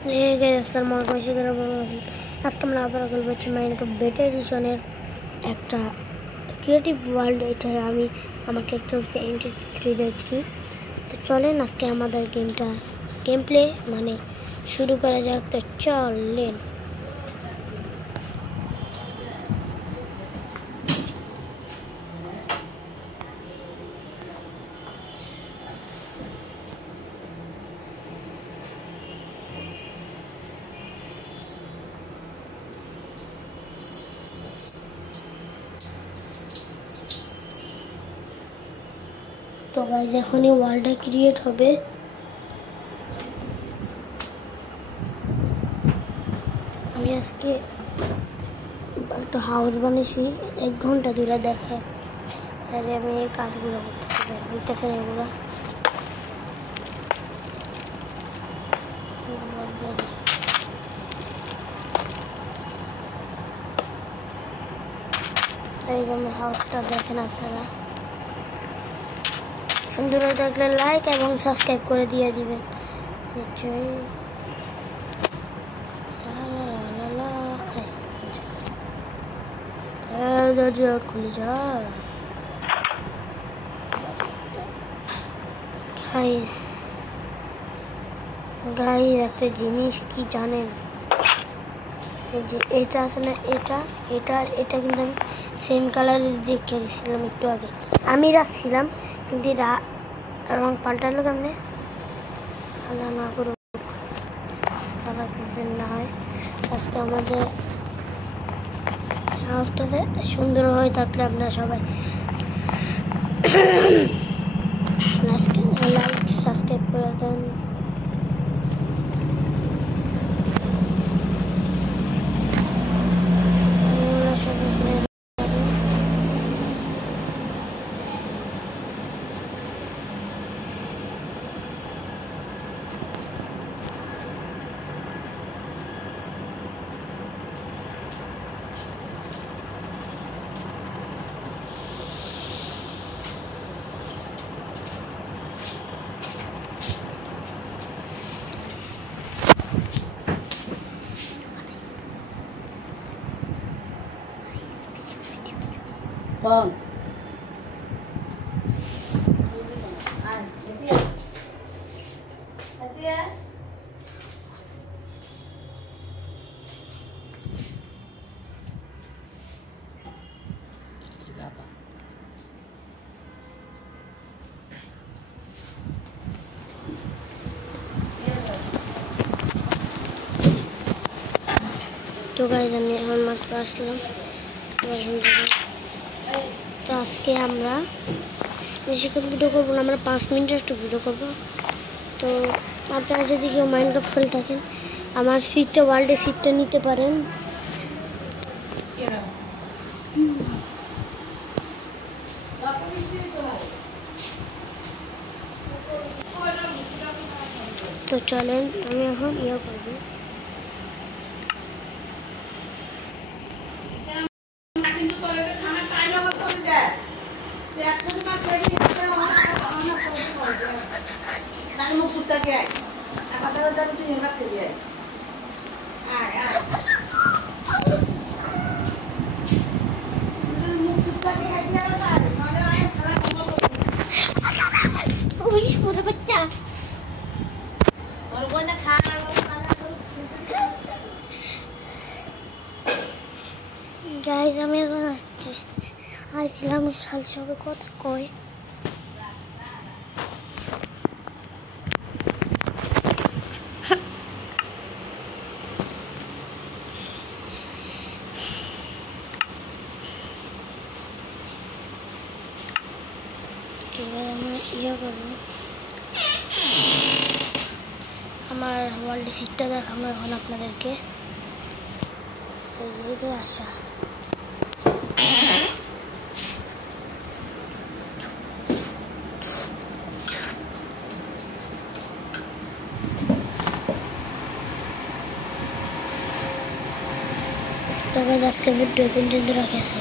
আসসালামু আলাইকুম। আজকে আমরা আবার খেলবো হচ্ছে মাইনক্রাফট বেটা এডিশনের একটা ক্রিয়েটিভ ওয়ার্ল্ড। এটা আমি আমার ক্যারেক্টার হচ্ছে NT303। তো চলেন আজকে আমাদের গেম প্লে মানে শুরু করা যাক। তো চলেন। তো গাইজ এখন এই ওয়ার্ল্ডটা ক্রিয়েট হবে। আমি আজকে একটা হাউস বানিয়েছি, 1 ঘন্টা ধরে দেখায়। আরে আমি এই কাজগুলো করতেছি এগুলো। এই আমার হাউসটা দেখেন আপনারা। সুন্দর দেখলে লাইক এবং সাবস্ক্রাইব করে দিয়ে দিবেন নিশ্চয়ই। দরজা খুলে যা গাইস। একটা জিনিস কি জানেন, এই যে এটা আছে না, এটা কিন্তু আমি সেম কালারের দেখে গেছিলাম একটু আগে। আমি রাখছিলাম কিন্তু রং পাল্টালো কেমনে না করুক, কালার কিছু না হয়। আজকে আমাদের হাউসটাতে সুন্দর হয়ে থাকলে আপনারা সবাই লাইক সাবস্ক্রাইব করে দেন। Vâng. তো গাইজ আমি এখন মাত্র আসলাম। তো আজকে আমরা বেশিক্ষণ ভিডিও করবো না, আমরা 5 মিনিটের একটু ভিডিও করবো। তো আপনারা যদি কেউ মাইনক্রাফট খেলে থাকেন, আমার ওয়ার্ল্ডের সিটটা নিতে পারেন। তো চলেন আমি এখন করবো। গাইজ আমি এখন আসছিলাম সাল সবে কথা কয়। করবো আমার ওয়ার্ল্ডের সিটটা দেখাবো এখন আপনাদেরকে। আশা তবে আজকে ভিডিও পর্যন্ত রাখে আছে।